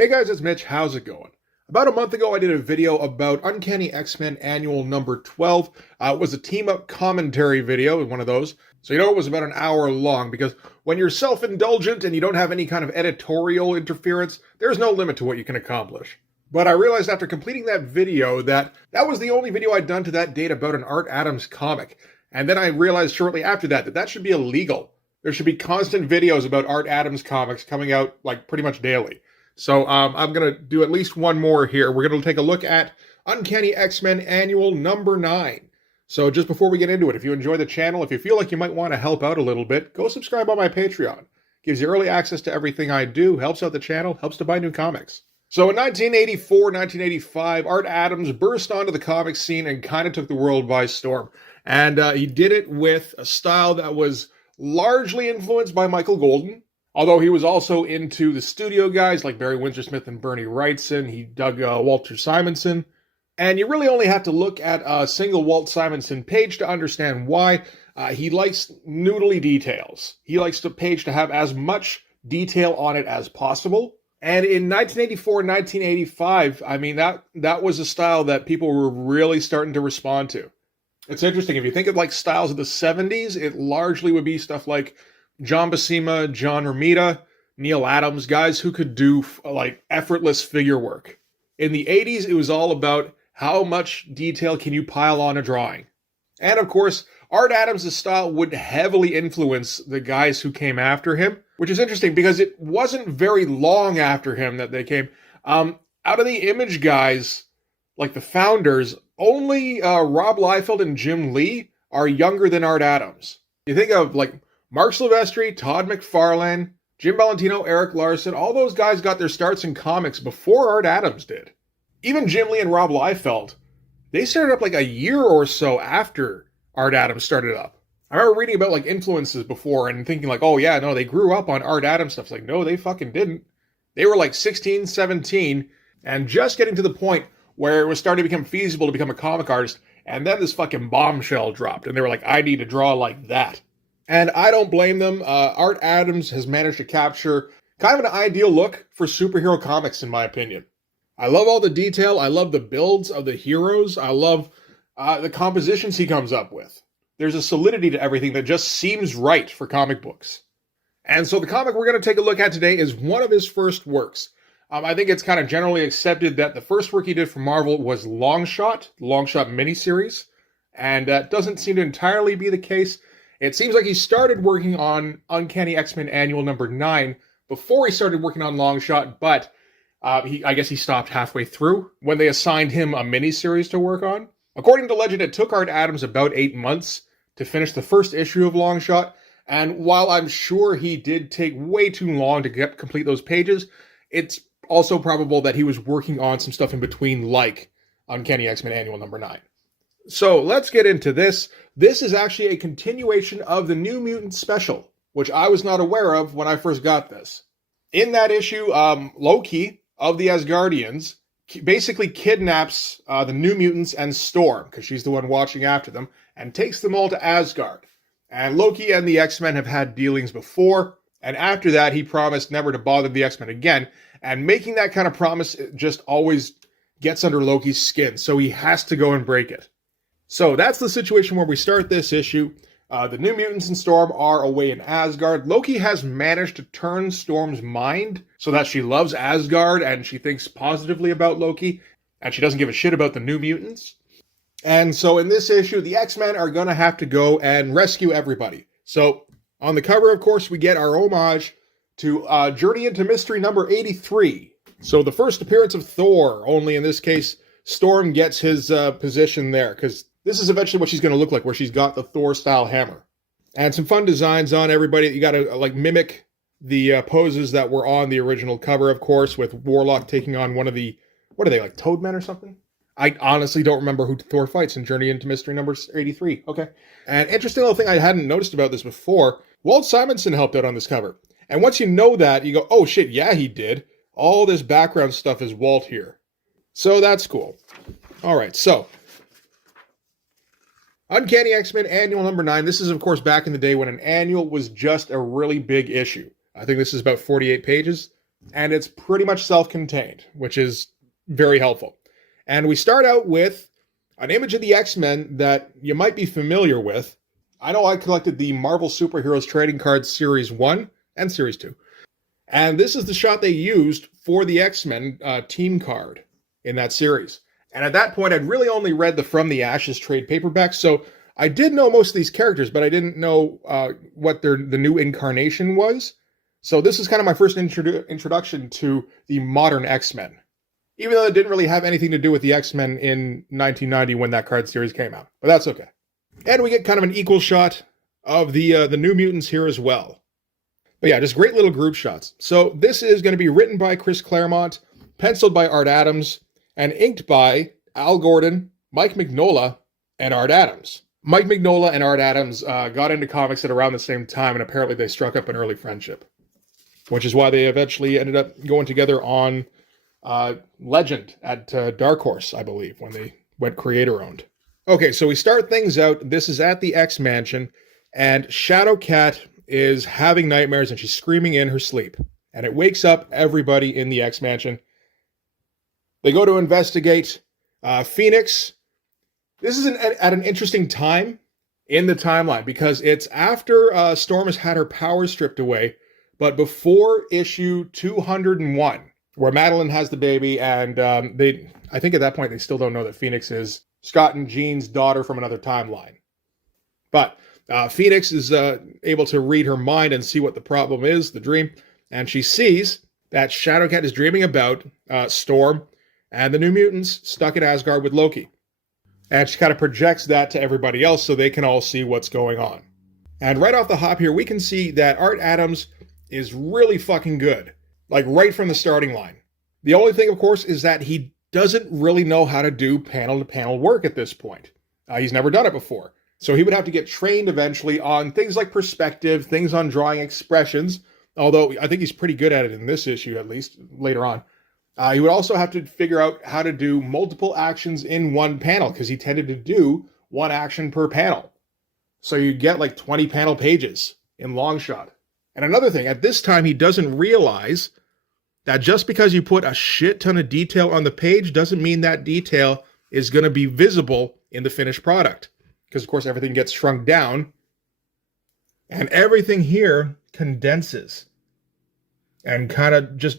Hey guys, it's Mitch. How's it going? About a month ago, I did a video about Uncanny X-Men Annual number 12. It was a team-up commentary video, one of those. So it was about an hour long, because when you're self-indulgent and you don't have any kind of editorial interference, there's no limit to what you can accomplish. But I realized after completing that video that that was the only video I'd done to that date about an Art Adams comic. And then I realized shortly after that that should be illegal. There should be constant videos about Art Adams comics coming out like pretty much daily. So I'm going to do at least one more here. We're going to take a look at Uncanny X-Men Annual number 9. So just before we get into it, if you enjoy the channel, if you feel like you might want to help out a little bit, go subscribe on my Patreon. Gives you early access to everything I do, helps out the channel, helps to buy new comics. So in 1984, 1985, Art Adams burst onto the comic scene and kind of took the world by storm. And he did it with a style that was largely influenced by Michael Golden. Although he was also into the studio guys like Barry Windsor-Smith and Bernie Wrightson. He dug Walter Simonson. And you really only have to look at a single Walt Simonson page to understand why. He likes noodly details. He likes the page to have as much detail on it as possible. And in 1984, 1985, I mean, that was a style that people were really starting to respond to. It's interesting. If you think of like styles of the 70s, it largely would be stuff like John Buscema, John Romita, Neil Adams, guys who could do like effortless figure work. In the 80s, it was all about how much detail can you pile on a drawing. And of course, Art Adams' style would heavily influence the guys who came after him, which is interesting because it wasn't very long after him that they came. Out of the Image guys, like the founders, only Rob Liefeld and Jim Lee are younger than Art Adams. You think of like Mark Silvestri, Todd McFarlane, Jim Valentino, Eric Larson, all those guys got their starts in comics before Art Adams did. Even Jim Lee and Rob Liefeld, they started up like a year or so after Art Adams started up. I remember reading about like influences before and thinking like, oh yeah, no, they grew up on Art Adams stuff. It's like, no, they fucking didn't. They were like 16, 17, and just getting to the point where it was starting to become feasible to become a comic artist, and then this fucking bombshell dropped, and they were like, I need to draw like that. And I don't blame them. Art Adams has managed to capture kind of an ideal look for superhero comics, in my opinion. I love all the detail. I love the builds of the heroes. I love the compositions he comes up with. There's a solidity to everything that just seems right for comic books. And so the comic we're going to take a look at today is one of his first works. I think it's kind of generally accepted that the first work he did for Marvel was Longshot miniseries. And that doesn't seem to entirely be the case. It seems like he started working on Uncanny X-Men Annual number 9 before he started working on Longshot, but I guess he stopped halfway through when they assigned him a miniseries to work on. According to legend, it took Art Adams about 8 months to finish the first issue of Longshot, and while I'm sure he did take way too long to complete those pages, it's also probable that he was working on some stuff in between, like Uncanny X-Men Annual number 9. So let's get into this. This is actually a continuation of the New Mutants special, which I was not aware of when I first got this. In that issue, Loki of the Asgardians basically kidnaps the New Mutants and Storm, because she's the one watching after them, and takes them all to Asgard. And Loki and the X-Men have had dealings before, and after that he promised never to bother the X-Men again, and making that kind of promise just always gets under Loki's skin, so he has to go and break it. So that's the situation where we start this issue. The New Mutants and Storm are away in Asgard. Loki has managed to turn Storm's mind so that she loves Asgard and she thinks positively about Loki, and she doesn't give a shit about the New Mutants. And so in this issue, the X-Men are going to have to go and rescue everybody. So on the cover, of course, we get our homage to Journey into Mystery number 83. So the first appearance of Thor, only in this case, Storm gets his position there, because this is eventually what she's going to look like, where she's got the Thor-style hammer. And some fun designs on everybody. You got to like mimic the poses that were on the original cover, of course, with Warlock taking on one of the, what are they, like Toadmen or something? I honestly don't remember who Thor fights in Journey into Mystery number 83. Okay. And interesting little thing I hadn't noticed about this before, Walt Simonson helped out on this cover. And once you know that, you go, oh shit, yeah, he did. All this background stuff is Walt here. So that's cool. All right, so Uncanny X-Men Annual number 9. This is, of course, back in the day when an annual was just a really big issue. I think this is about 48 pages. and it's pretty much self-contained, which is very helpful. And we start out with an image of the X-Men that you might be familiar with. I know I collected the Marvel Superheroes Trading Cards Series 1 and Series 2. And this is the shot they used for the X-Men team card in that series. And at that point, I'd really only read the From the Ashes trade paperback, so I did know most of these characters, but I didn't know what the new incarnation was. So this is kind of my first introduction to the modern X-Men, even though it didn't really have anything to do with the X-Men in 1990 when that card series came out. But that's okay. And we get kind of an equal shot of the New Mutants here as well. But yeah, just great little group shots. So this is going to be written by Chris Claremont, penciled by Art Adams, and inked by Al Gordon, Mike Mignola, and Art Adams. Mike Mignola and Art Adams got into comics at around the same time, and apparently they struck up an early friendship, which is why they eventually ended up going together on Legend at Dark Horse, I believe, when they went creator-owned. Okay, so we start things out. This is at the X-Mansion, and Shadowcat is having nightmares, and she's screaming in her sleep. And it wakes up everybody in the X-Mansion. They go to investigate. Phoenix. This is at an interesting time in the timeline, because it's after Storm has had her powers stripped away, but before issue 201, where Madeline has the baby, and I think at that point they still don't know that Phoenix is Scott and Jean's daughter from another timeline. But Phoenix is able to read her mind and see what the problem is, the dream, and she sees that Shadowcat is dreaming about Storm and the New Mutants stuck in Asgard with Loki. And she kind of projects that to everybody else so they can all see what's going on. And right off the hop here, we can see that Art Adams is really fucking good. Like right from the starting line. The only thing, of course, is that he doesn't really know how to do panel-to-panel work at this point. He's never done it before. So he would have to get trained eventually on things like perspective, things on drawing expressions, although I think he's pretty good at it in this issue, at least later on. He would also have to figure out how to do multiple actions in one panel, because he tended to do one action per panel. So you get like 20 panel pages in long shot. And another thing, at this time, he doesn't realize that just because you put a shit ton of detail on the page doesn't mean that detail is going to be visible in the finished product. Because, of course, everything gets shrunk down. And everything here condenses and kind of just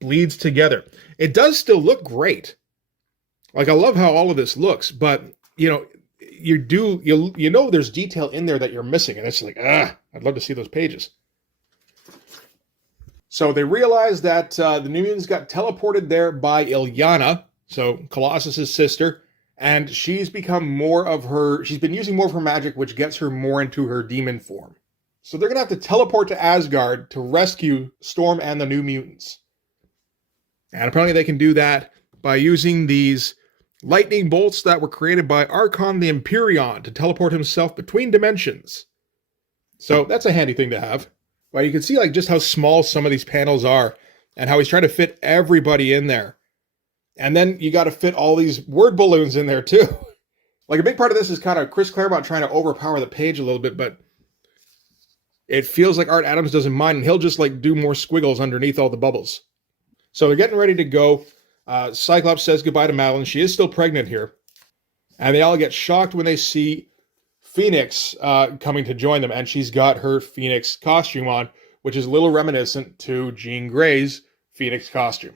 bleeds together. It does still look great. Like, I love how all of this looks, but, you know, you know there's detail in there that you're missing, and it's like, I'd love to see those pages. So they realize that the New Mutants got teleported there by Illyana, so Colossus's sister, and she's been using more of her magic, which gets her more into her demon form. So they're going to have to teleport to Asgard to rescue Storm and the New Mutants. And apparently they can do that by using these lightning bolts that were created by Archon the Empyrean to teleport himself between dimensions. So that's a handy thing to have. But you can see like just how small some of these panels are and how he's trying to fit everybody in there. And then you got to fit all these word balloons in there too. Like a big part of this is kind of Chris Claremont trying to overpower the page a little bit, but it feels like Art Adams doesn't mind, and he'll just like do more squiggles underneath all the bubbles. So they're getting ready to go. Cyclops says goodbye to Madeline. She is still pregnant here. And they all get shocked when they see Phoenix coming to join them. And she's got her Phoenix costume on, which is a little reminiscent to Jean Grey's Phoenix costume.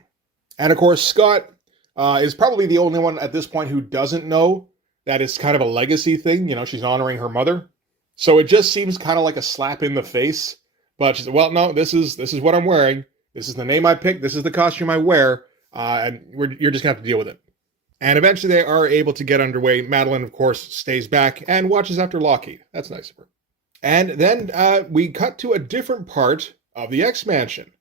And of course, Scott is probably the only one at this point who doesn't know that it's kind of a legacy thing. You know, she's honoring her mother. So it just seems kind of like a slap in the face. But she said, well, no, this is what I'm wearing. This is the name I picked. This is the costume I wear. And you're just going to have to deal with it. And eventually they are able to get underway. Madeline, of course, stays back and watches after Lockheed. That's nice of her. And then we cut to a different part of the X-Mansion,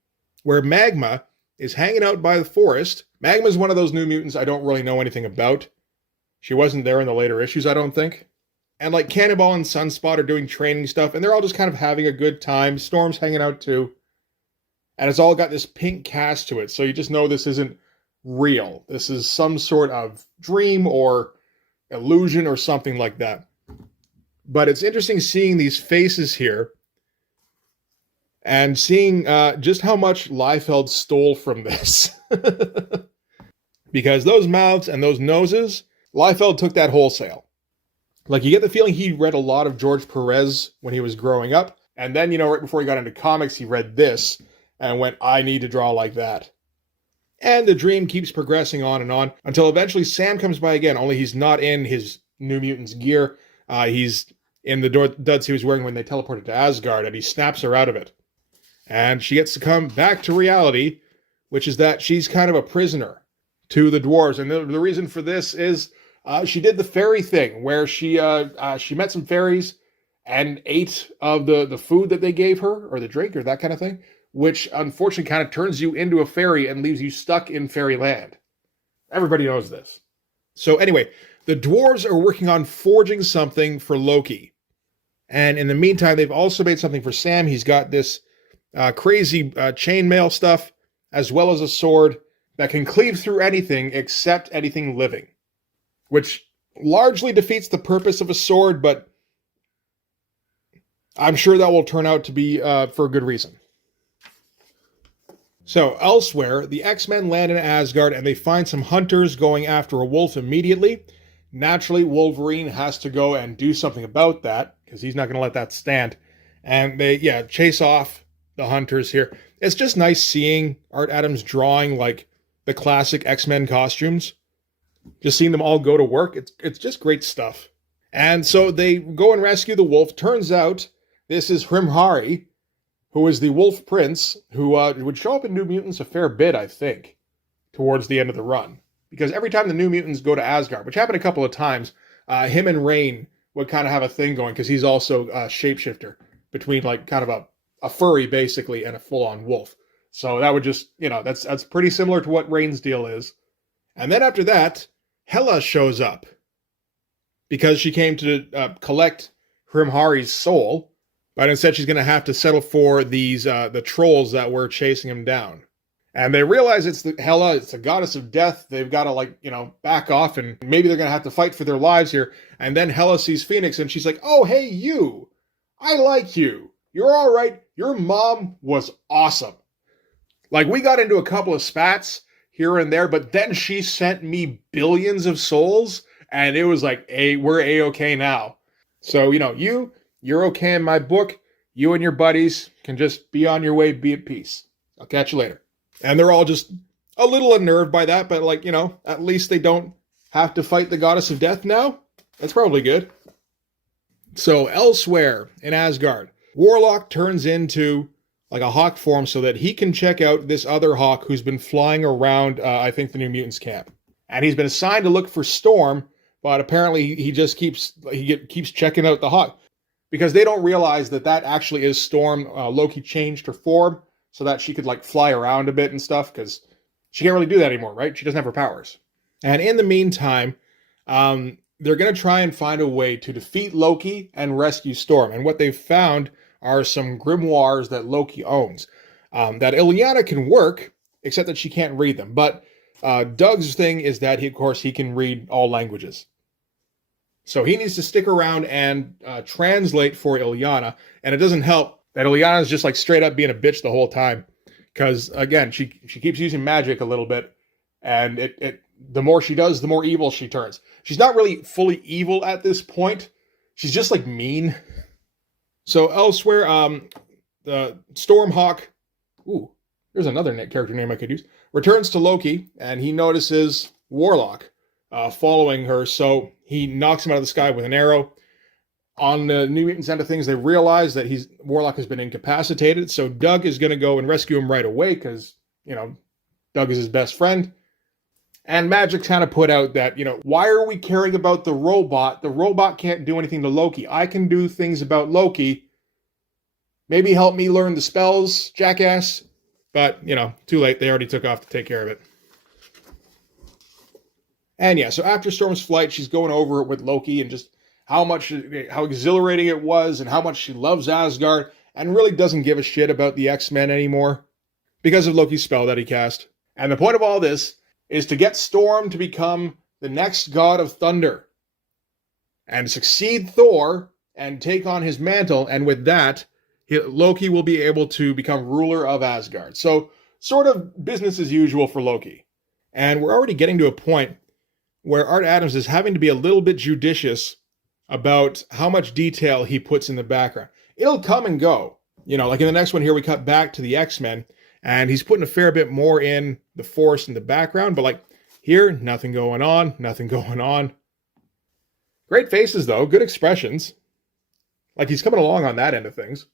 where Magma is hanging out by the forest. Magma is one of those New Mutants I don't really know anything about. She wasn't there in the later issues, I don't think. And like Cannonball and Sunspot are doing training stuff, and they're all just kind of having a good time. Storm's hanging out too. And it's all got this pink cast to it, so you just know this isn't real. This is some sort of dream or illusion or something like that. But it's interesting seeing these faces here. and seeing just how much Liefeld stole from this. Because those mouths and those noses, Liefeld took that wholesale. Like, you get the feeling he read a lot of George Perez when he was growing up, and then, right before he got into comics, he read this and went, I need to draw like that. And the dream keeps progressing on until eventually Sam comes by again, only he's not in his New Mutants gear. He's in the duds he was wearing when they teleported to Asgard, and he snaps her out of it. And she gets to come back to reality, which is that she's kind of a prisoner to the dwarves. And the reason for this is she did the fairy thing, where she met some fairies and ate of the food that they gave her, or the drink, or that kind of thing, which unfortunately kind of turns you into a fairy and leaves you stuck in fairyland. Everybody knows this. So anyway, the dwarves are working on forging something for Loki. And in the meantime, they've also made something for Sam. He's got this crazy chainmail stuff, as well as a sword that can cleave through anything except anything living, which largely defeats the purpose of a sword, but I'm sure that will turn out to be for a good reason. So elsewhere, the X-Men land in Asgard and they find some hunters going after a wolf immediately. Naturally, Wolverine has to go and do something about that, because he's not going to let that stand. And they, chase off the hunters here. It's just nice seeing Art Adams drawing like the classic X-Men costumes. Just seeing them all go to work. It's just great stuff. And so they go and rescue the wolf. Turns out this is Hrimhari, who is the Wolf Prince, who would show up in New Mutants a fair bit, I think, towards the end of the run. Because every time the New Mutants go to Asgard, which happened a couple of times, him and Rain would kind of have a thing going, because he's also a shapeshifter between like kind of a furry, basically, and a full-on wolf. So that would just, that's pretty similar to what Rain's deal is. And then after that, Hela shows up, because she came to collect Hrimhari's soul, but instead she's going to have to settle for these the trolls that were chasing him down. And they realize it's Hela, it's the goddess of death. They've got to back off, and maybe they're going to have to fight for their lives here. And then Hela sees Phoenix and she's like, oh, hey, you. I like you. You're all right. Your mom was awesome. Like, we got into a couple of spats here and there, but then she sent me billions of souls, and it was like, hey, we're A-okay now. So, you're okay in my book. You and your buddies can just be on your way, be at peace. I'll catch you later. And they're all just a little unnerved by that, but at least they don't have to fight the goddess of death now. That's probably good. So elsewhere in Asgard, Warlock turns into like a hawk form so that he can check out this other hawk who's been flying around, I think, the New Mutants camp. And he's been assigned to look for Storm, but apparently he just keeps checking out the hawk. Because they don't realize that actually is Storm. Loki changed her form so that she could fly around a bit and stuff, because she can't really do that anymore, right? She doesn't have her powers. And in the meantime, they're going to try and find a way to defeat Loki and rescue Storm. And what they've found are some grimoires that Loki owns. That Illyana can work, except that she can't read them. But Doug's thing is that he can read all languages. So he needs to stick around and translate for Illyana. And it doesn't help that Illyana is just straight up being a bitch the whole time. Because, again, she keeps using magic a little bit. And the more she does, the more evil she turns. She's not really fully evil at this point. She's just, mean. So elsewhere, the Stormhawk, there's another character name I could use, returns to Loki, and he notices Warlock following her, so he knocks him out of the sky with an arrow. On the New Mutants end of things, they realize that Warlock has been incapacitated, so Doug is going to go and rescue him right away, because, Doug is his best friend. And Magic kind of put out that, why are we caring about the robot? The robot can't do anything to Loki. I can do things about Loki. Maybe help me learn the spells, jackass. But, too late. They already took off to take care of it. And yeah, so after Storm's flight, she's going over it with Loki and just how exhilarating it was and how much she loves Asgard and really doesn't give a shit about the X-Men anymore because of Loki's spell that he cast. And the point of all this is to get Storm to become the next god of thunder and succeed Thor and take on his mantle. And with that, Loki will be able to become ruler of Asgard. So, sort of business as usual for Loki. And we're already getting to a point where Art Adams is having to be a little bit judicious about how much detail he puts in the background. It'll come and go. You know, like in the next one here, we cut back to the X-Men, and he's putting a fair bit more in the forest in the background, but like here, nothing going on, nothing going on. Great faces, though, good expressions. Like he's coming along on that end of things.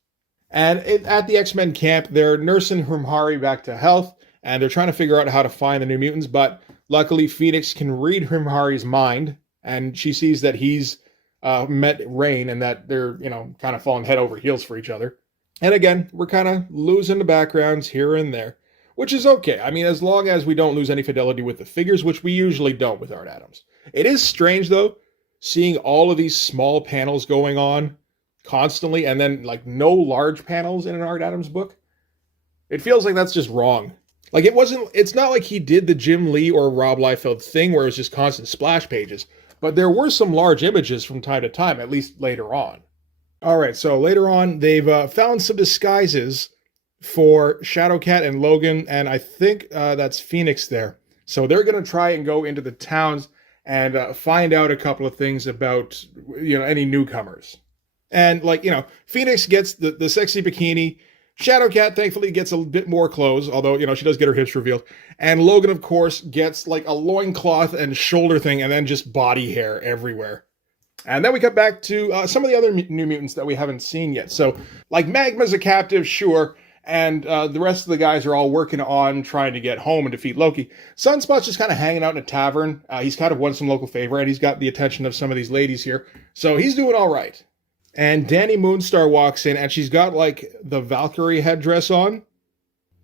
And at the X-Men camp, they're nursing Humhari back to health, and they're trying to figure out how to find the New Mutants, but luckily Phoenix can read Humhari's mind, and she sees that he's met Rain and that they're, you know, kind of falling head over heels for each other. And again, we're kind of losing the backgrounds here and there, which is okay. I mean, as long as we don't lose any fidelity with the figures, which we usually don't with Art Adams. It is strange, though, seeing all of these small panels going on constantly and then, like, no large panels in an Art Adams book. It feels like that's just wrong. Like, it's not like he did the Jim Lee or Rob Liefeld thing where it was just constant splash pages, but there were some large images from time to time, at least later on. All right, so later on, they've found some disguises for Shadowcat and Logan, and I think that's Phoenix there. So they're going to try and go into the towns and find out a couple of things about, you know, any newcomers. And, like, you know, Phoenix gets the sexy bikini. Shadowcat, thankfully, gets a bit more clothes, although, you know, she does get her hips revealed. And Logan, of course, gets, like, a loincloth and shoulder thing, and then just body hair everywhere. And then we cut back to some of the other New Mutants that we haven't seen yet. So, like, Magma's a captive, sure, and the rest of the guys are all working on trying to get home and defeat Loki. Sunspot's just kind of hanging out in a tavern. He's kind of won some local favor, and he's got the attention of some of these ladies here. So he's doing all right. And Dani Moonstar walks in, and she's got, like, the Valkyrie headdress on.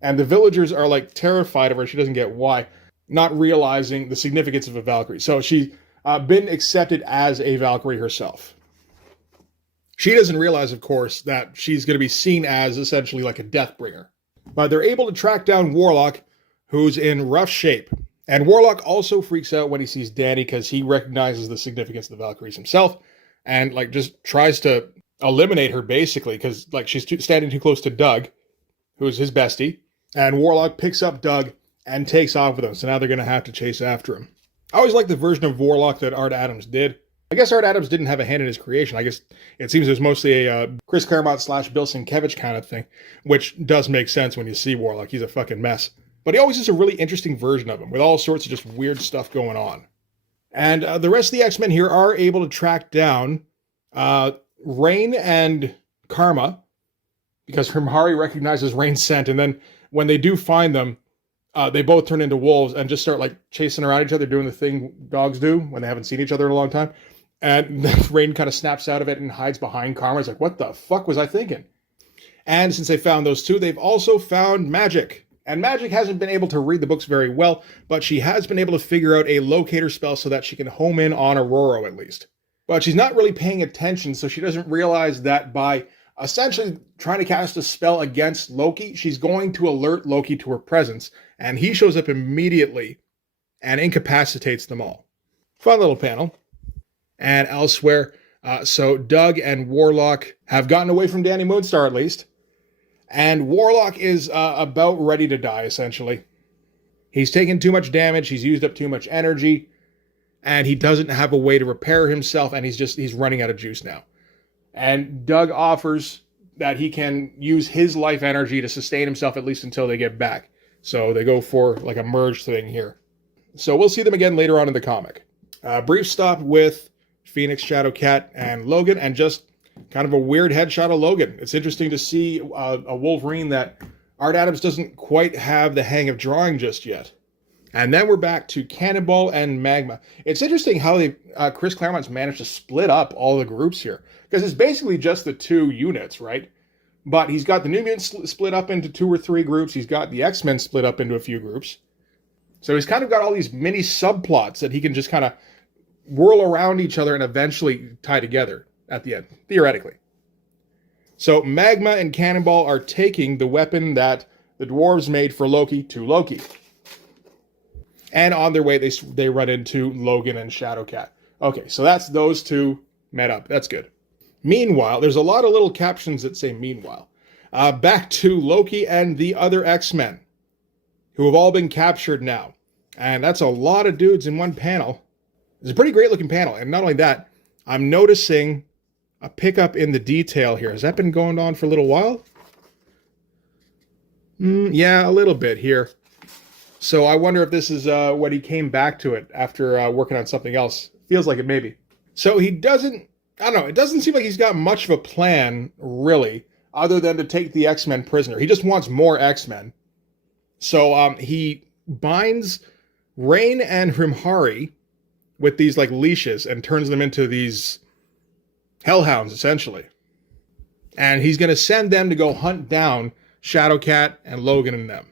And the villagers are, like, terrified of her. She doesn't get why, not realizing the significance of a Valkyrie. So she's been accepted as a Valkyrie herself. She doesn't realize, of course, that she's going to be seen as essentially like a Deathbringer. But they're able to track down Warlock, who's in rough shape. And Warlock also freaks out when he sees Dani because he recognizes the significance of the Valkyries himself. And, like, just tries to eliminate her, basically, because, like, she's standing too close to Doug, who's his bestie. And Warlock picks up Doug and takes off with him. So now they're going to have to chase after him. I always liked the version of Warlock that Art Adams did. I guess Art Adams didn't have a hand in his creation. I guess it seems it was mostly a Chris Claremont / Bill Sienkiewicz kind of thing, which does make sense when you see Warlock. He's a fucking mess. But he always has a really interesting version of him, with all sorts of just weird stuff going on. And the rest of the X-Men here are able to track down Rain and Karma, because Humhari recognizes Rain's scent, and then when they do find them, they both turn into wolves and just start, like, chasing around each other, doing the thing dogs do when they haven't seen each other in a long time. And Rain kind of snaps out of it and hides behind Karma. It's like, what the fuck was I thinking? And since they found those two, they've also found Magic. And Magic hasn't been able to read the books very well, but she has been able to figure out a locator spell so that she can home in on Aurora at least. But she's not really paying attention, so she doesn't realize that by essentially trying to cast a spell against Loki, she's going to alert Loki to her presence, and he shows up immediately and incapacitates them all. Fun little panel. And elsewhere, so Doug and Warlock have gotten away from Dani Moonstar at least, and Warlock is about ready to die, essentially. He's taken too much damage, he's used up too much energy, and he doesn't have a way to repair himself, and he's running out of juice now. And Doug offers that he can use his life energy to sustain himself at least until they get back. So they go for, like, a merge thing here. So we'll see them again later on in the comic. Brief stop with Phoenix, Shadowcat, and Logan, and just kind of a weird headshot of Logan. It's interesting to see a Wolverine that Art Adams doesn't quite have the hang of drawing just yet. And then we're back to Cannonball and Magma. It's interesting how Chris Claremont's managed to split up all the groups here, because it's basically just the two units, right? But he's got the New Mutants split up into 2 or 3 groups. He's got the X-Men split up into a few groups. So he's kind of got all these mini subplots that he can just kind of whirl around each other and eventually tie together at the end, theoretically. So Magma and Cannonball are taking the weapon that the dwarves made for Loki to Loki. And on their way, they run into Logan and Shadowcat. Okay, so that's those two met up. That's good. Meanwhile, there's a lot of little captions that say meanwhile. back to Loki and the other X-Men, who have all been captured now. And that's a lot of dudes in one panel. It's a pretty great looking panel. And not only that, I'm noticing a pickup in the detail here. Has that been going on for a little while? Yeah, a little bit here. So I wonder if this is when he came back to it after working on something else. Feels like it maybe. So he doesn't, I don't know, it doesn't seem like he's got much of a plan, really, other than to take the X-Men prisoner. He just wants more X-Men. So he binds Rain and Hrimhari with these like leashes and turns them into these hellhounds, essentially. And he's going to send them to go hunt down Shadowcat and Logan and them.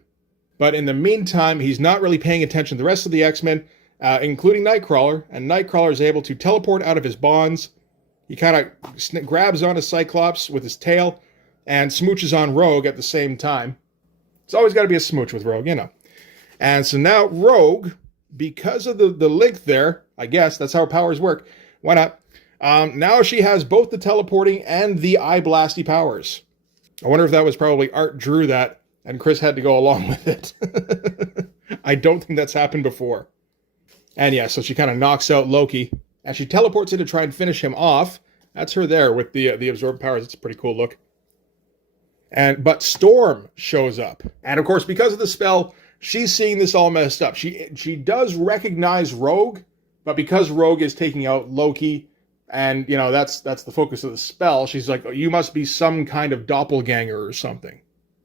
But in the meantime, he's not really paying attention to the rest of the X-Men, including Nightcrawler. And Nightcrawler is able to teleport out of his bonds. He kind of grabs onto Cyclops with his tail and smooches on Rogue at the same time. It's always got to be a smooch with Rogue, you know. And so now Rogue, because of the link there, I guess that's how her powers work. Why not? Now she has both the teleporting and the eye blasty powers. I wonder if that was probably Art drew that and Chris had to go along with it. I don't think that's happened before. And yeah, so she kind of knocks out Loki and she teleports in to try and finish him off. That's her there with the absorbed powers. It's a pretty cool look. But Storm shows up. And of course, because of the spell, she's seeing this all messed up. She does recognize Rogue, but because Rogue is taking out Loki, and you know that's the focus of the spell, she's like, oh, you must be some kind of doppelganger or something.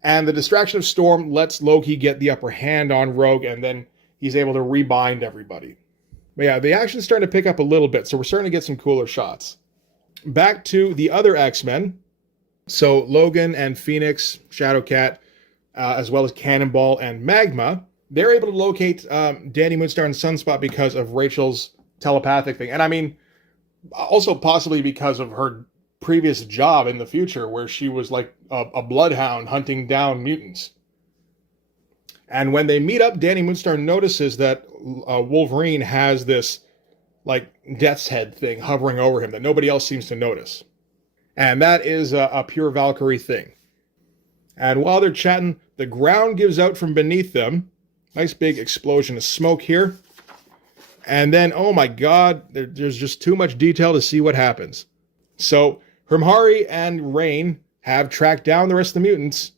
And the distraction of Storm lets Loki get the upper hand on Rogue, and then he's able to rebind everybody. But yeah, the action's starting to pick up a little bit, so we're starting to get some cooler shots. Back to the other X-Men. So Logan and Phoenix, Shadowcat, as well as Cannonball and Magma, they're able to locate Danny Moonstar and Sunspot because of Rachel's telepathic thing. And I mean, also possibly because of her previous job in the future where she was like a bloodhound hunting down mutants. And when they meet up, Danny Moonstar notices that Wolverine has this like death's head thing hovering over him that nobody else seems to notice. And that is a pure Valkyrie thing. And while they're chatting, the ground gives out from beneath them. Nice big explosion of smoke here. And then, oh my God, there's just too much detail to see what happens. So Hrimhari and Rain have tracked down the rest of the mutants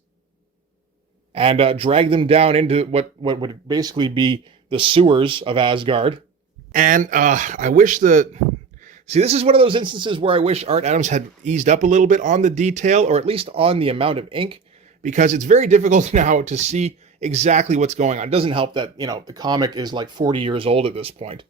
and dragged them down into what would basically be the sewers of Asgard. And I wish See, this is one of those instances where I wish Art Adams had eased up a little bit on the detail, or at least on the amount of ink, because it's very difficult now to see exactly what's going on. It doesn't help that, you know, the comic is like 40 years old at this point.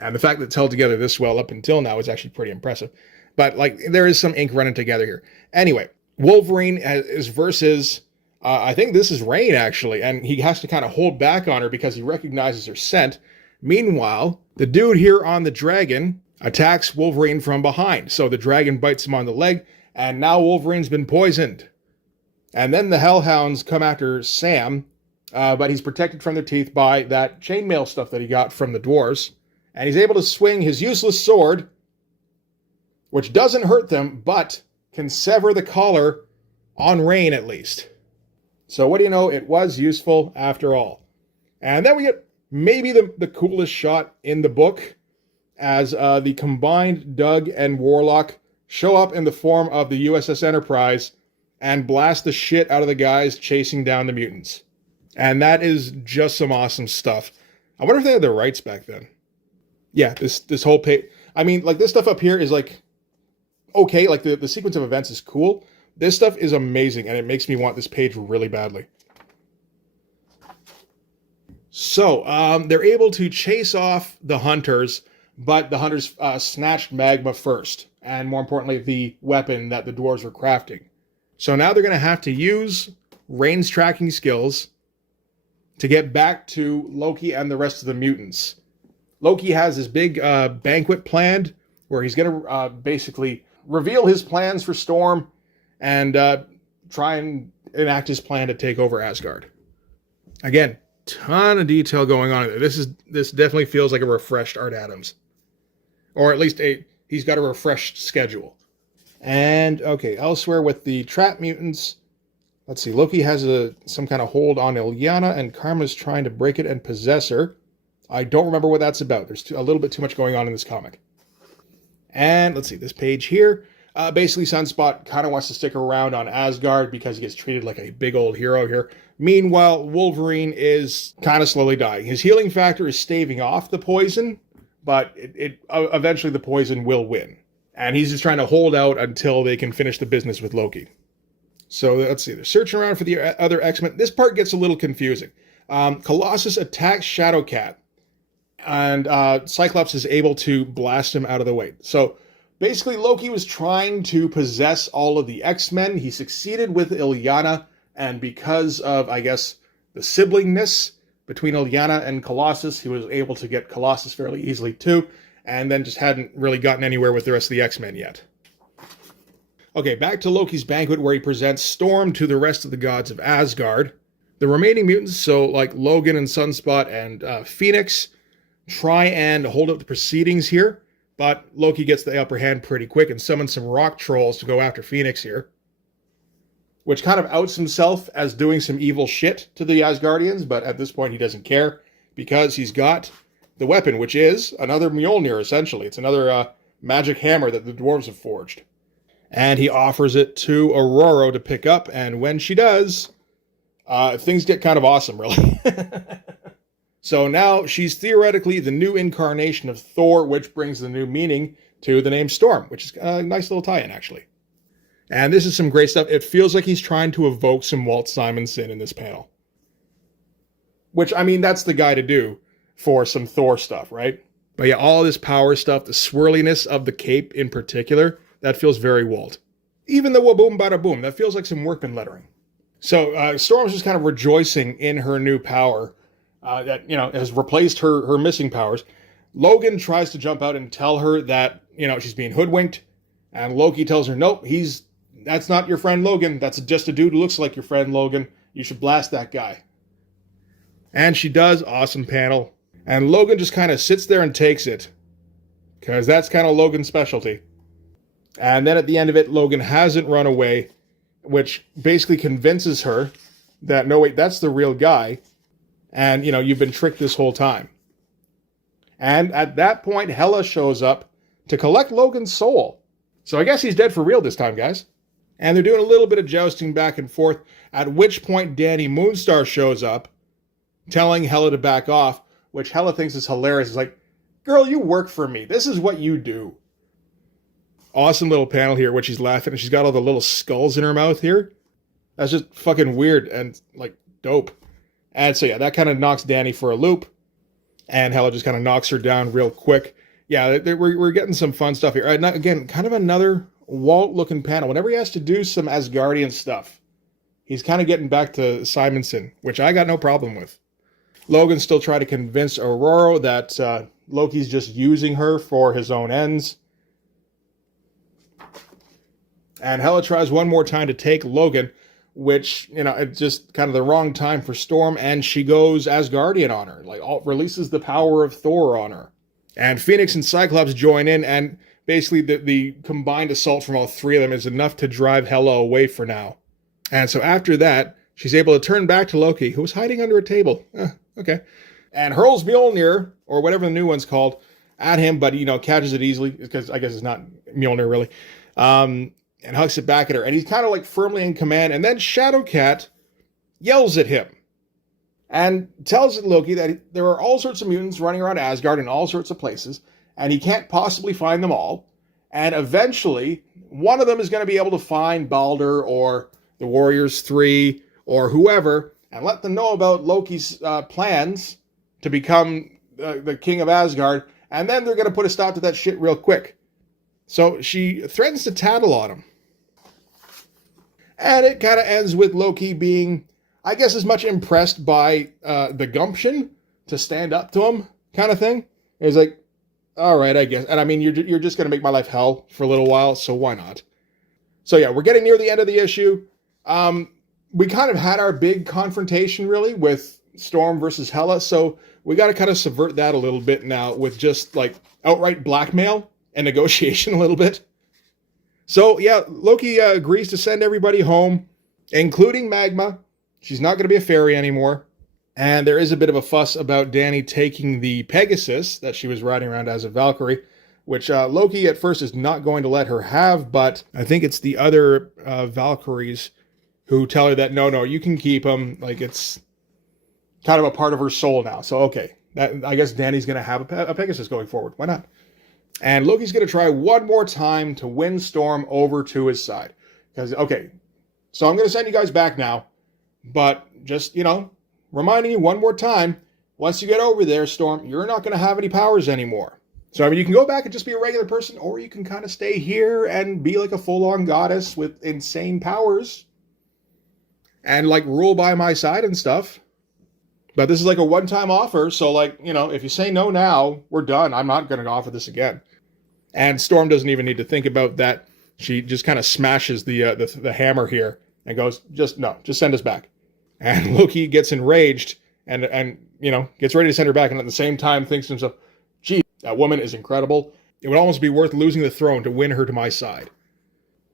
And the fact that it's held together this well up until now is actually pretty impressive. But, like, there is some ink running together here. Anyway, Wolverine is versus, I think this is Rain, actually, and he has to kind of hold back on her because he recognizes her scent. Meanwhile, the dude here on the dragon attacks Wolverine from behind. So the dragon bites him on the leg, and now Wolverine's been poisoned. And then the Hellhounds come after Sam, but he's protected from their teeth by that chainmail stuff that he got from the dwarves. And he's able to swing his useless sword, which doesn't hurt them, but can sever the collar on Rain at least. So what do you know? It was useful after all. And then we get maybe the coolest shot in the book, as the combined Doug and Warlock show up in the form of the USS Enterprise and blast the shit out of the guys chasing down the mutants. And that is just some awesome stuff. I wonder if they had the rights back then. Yeah, this whole page. I mean, like, this stuff up here is like, okay, like the sequence of events is cool. This stuff is amazing, and it makes me want this page really badly. So, they're able to chase off the hunters, but the hunters snatched Magma first, and more importantly, the weapon that the dwarves were crafting. So now they're going to have to use Rain's tracking skills to get back to Loki and the rest of the mutants. Loki has this big banquet planned where he's going to basically reveal his plans for Storm and try and enact his plan to take over Asgard. Again, ton of detail going on there. This definitely feels like a refreshed Art Adams. Or at least he's got a refreshed schedule. And, okay, elsewhere with the trap mutants, Let's see, Loki has some kind of hold on Illyana, and Karma's trying to break it and possess her. I don't remember what that's about. There's a little bit too much going on in this comic. And let's see, this page here. Basically, Sunspot kind of wants to stick around on Asgard because he gets treated like a big old hero here. Meanwhile, Wolverine is kind of slowly dying. His healing factor is staving off the poison, but eventually the poison will win. And he's just trying to hold out until they can finish the business with Loki. So let's see, they're searching around for the other X-Men. This part gets a little confusing. Colossus attacks Shadowcat, and Cyclops is able to blast him out of the way. So basically, Loki was trying to possess all of the X-Men. He succeeded with Illyana, and because of, I guess, the siblingness between Illyana and Colossus, he was able to get Colossus fairly easily too, and then just hadn't really gotten anywhere with the rest of the X-Men yet. Okay, back to Loki's banquet where he presents Storm to the rest of the gods of Asgard. The remaining mutants, so like Logan and Sunspot and Phoenix, try and hold up the proceedings here, but Loki gets the upper hand pretty quick and summons some rock trolls to go after Phoenix here, which kind of outs himself as doing some evil shit to the Asgardians, but at this point he doesn't care because he's got the weapon, which is another Mjolnir, essentially. It's another magic hammer that the dwarves have forged. And he offers it to Aurora to pick up, and when she does, things get kind of awesome, really. So now she's theoretically the new incarnation of Thor, which brings the new meaning to the name Storm, which is a nice little tie-in, actually. And this is some great stuff. It feels like he's trying to evoke some Walt Simonson in this panel. Which, I mean, that's the guy to do for some Thor stuff, right? But yeah, all this power stuff, the swirliness of the cape in particular, that feels very Walt. Even the waboom bada boom, that feels like some workman lettering. So Storm's just kind of rejoicing in her new power that, has replaced her missing powers. Logan tries to jump out and tell her that, she's being hoodwinked. And Loki tells her, nope, that's not your friend Logan. That's just a dude who looks like your friend Logan. You should blast that guy. And she does. Awesome panel. And Logan just kind of sits there and takes it, because that's kind of Logan's specialty. And then at the end of it, Logan hasn't run away, which basically convinces her that, no, wait, that's the real guy. And, you've been tricked this whole time. And at that point, Hela shows up to collect Logan's soul. So I guess he's dead for real this time, guys. And they're doing a little bit of jousting back and forth, at which point Danny Moonstar shows up, telling Hela to back off, which Hela thinks is hilarious. It's like, girl, you work for me. This is what you do. Awesome little panel here, which she's laughing, and she's got all the little skulls in her mouth here. That's just fucking weird and, dope. And so, yeah, that kind of knocks Danny for a loop, and Hela just kind of knocks her down real quick. Yeah, we're getting some fun stuff here. Again, kind of another Walt-looking panel. Whenever he has to do some Asgardian stuff, he's kind of getting back to Simonson, which I got no problem with. Logan still trying to convince Aurora that Loki's just using her for his own ends. And Hela tries one more time to take Logan, which, it's just kind of the wrong time for Storm, and she goes Asgardian on her, releases the power of Thor on her. And Phoenix and Cyclops join in, and basically the combined assault from all three of them is enough to drive Hela away for now. And so after that, she's able to turn back to Loki, who was hiding under a table. Okay. And hurls Mjolnir, or whatever the new one's called, at him, but, catches it easily, because I guess it's not Mjolnir, really. And hucks it back at her. And he's kind of firmly in command. And then Shadowcat yells at him and tells Loki that there are all sorts of mutants running around Asgard in all sorts of places, and he can't possibly find them all. And eventually, one of them is going to be able to find Balder or the Warriors 3 or whoever, and let them know about Loki's plans to become the king of Asgard. And then they're going to put a stop to that shit real quick. So she threatens to tattle on him. And it kind of ends with Loki being, I guess, as much impressed by the gumption to stand up to him kind of thing. It's like, all right, I guess. And I mean, you're just going to make my life hell for a little while, so why not? So yeah, we're getting near the end of the issue. We kind of had our big confrontation, really, with Storm versus Hela, so we got to kind of subvert that a little bit now with just, outright blackmail and negotiation a little bit. So, yeah, Loki agrees to send everybody home, including Magma. She's not going to be a fairy anymore. And there is a bit of a fuss about Dany taking the Pegasus that she was riding around as a Valkyrie, which Loki at first is not going to let her have, but I think it's the other Valkyries who tell her that, no, you can keep them. Like, it's kind of a part of her soul now. So, okay, I guess Dany's going to have a Pegasus going forward. Why not? And Loki's going to try one more time to win Storm over to his side. Because, okay, so I'm going to send you guys back now, but just, reminding you one more time, once you get over there, Storm, you're not going to have any powers anymore. So, I mean, you can go back and just be a regular person, or you can kind of stay here and be like a full-on goddess with insane powers and, like, rule by my side and stuff. But this is like a one-time offer, so, like, if you say no now, we're done. I'm not going to offer this again. And Storm doesn't even need to think about that. She just kind of smashes the hammer here and goes, just send us back. And Loki gets enraged and gets ready to send her back, and at the same time thinks to himself, gee, that woman is incredible. It would almost be worth losing the throne to win her to my side.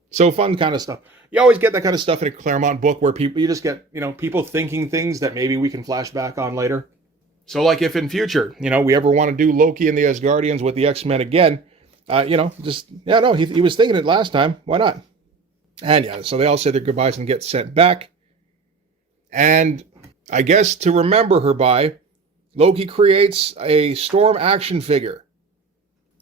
So fun kind of stuff. You always get that kind of stuff in a Claremont book where you just get, people thinking things that maybe we can flash back on later. So like if in future, we ever want to do Loki and the Asgardians with the X-Men again, he was thinking it last time. Why not? And so they all say their goodbyes and get sent back. And I guess to remember her by, Loki creates a Storm action figure.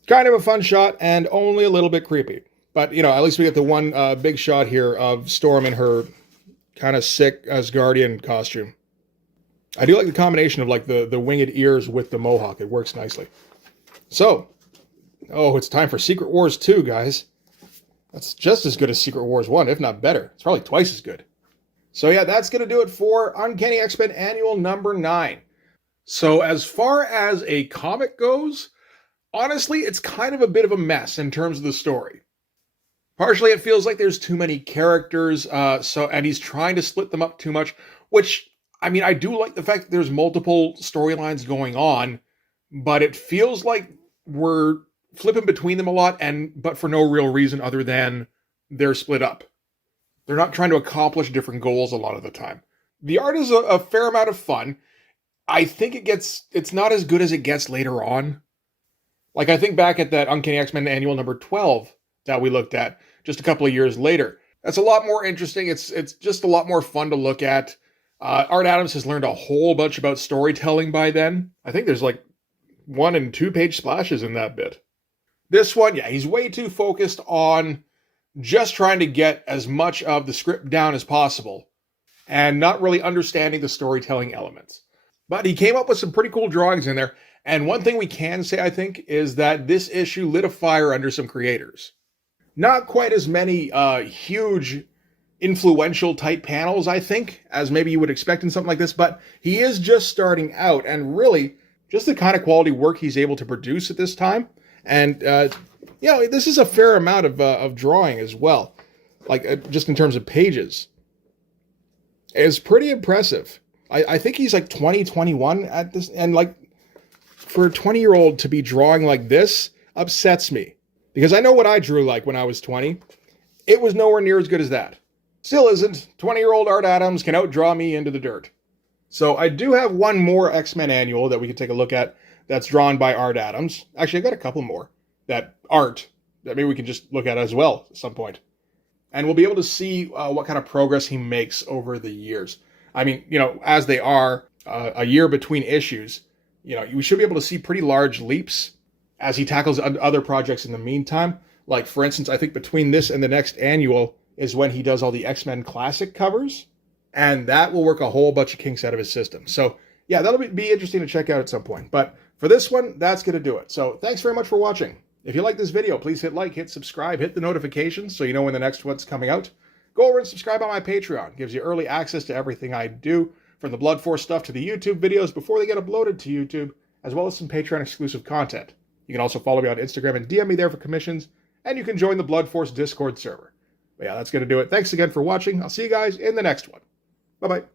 Kind of a fun shot and only a little bit creepy. But, at least we get the one big shot here of Storm in her kind of sick Asgardian costume. I do like the combination of, like, the winged ears with the mohawk. It works nicely. So, it's time for Secret Wars 2, guys. That's just as good as Secret Wars 1, if not better. It's probably twice as good. So, that's going to do it for Uncanny X-Men Annual number 9. So, as far as a comic goes, honestly, it's kind of a bit of a mess in terms of the story. Partially, it feels like there's too many characters, and he's trying to split them up too much, which, I mean, I do like the fact that there's multiple storylines going on, but it feels like we're flipping between them a lot, but for no real reason other than they're split up. They're not trying to accomplish different goals a lot of the time. The art is a fair amount of fun. I think it's not as good as it gets later on. Like, I think back at that Uncanny X-Men Annual number 12 that we looked at just a couple of years later. That's a lot more interesting. It's just a lot more fun to look at. Art Adams has learned a whole bunch about storytelling by then. I think there's like 1 and 2 page splashes in that bit. This one, he's way too focused on just trying to get as much of the script down as possible and not really understanding the storytelling elements. But he came up with some pretty cool drawings in there. And one thing we can say, I think, is that this issue lit a fire under some creators. Not quite as many huge, influential type panels, I think, as maybe you would expect in something like this, but he is just starting out, and really, just the kind of quality work he's able to produce at this time. And, this is a fair amount of drawing as well, like just in terms of pages. It's pretty impressive. I think he's like 21 at this, and like, for a 20-year-old to be drawing like this upsets me. Because I know what I drew like when I was 20. It was nowhere near as good as that. Still isn't. 20-year-old Art Adams can outdraw me into the dirt. So I do have one more X-Men Annual that we can take a look at that's drawn by Art Adams. Actually, I got a couple more that maybe we can just look at as well at some point. And we'll be able to see what kind of progress he makes over the years. I mean, as they are a year between issues, we should be able to see pretty large leaps as he tackles other projects in the meantime. Like, for instance, I think between this and the next annual is when he does all the X-Men Classic covers, and that will work a whole bunch of kinks out of his system. So, that'll be interesting to check out at some point. But for this one, that's going to do it. So, thanks very much for watching. If you like this video, please hit like, hit subscribe, hit the notifications so you know when the next one's coming out. Go over and subscribe on my Patreon. It gives you early access to everything I do, from the Blood Force stuff to the YouTube videos before they get uploaded to YouTube, as well as some Patreon exclusive content. You can also follow me on Instagram and DM me there for commissions, and you can join the Blood Force Discord server. But that's going to do it. Thanks again for watching. I'll see you guys in the next one. Bye-bye.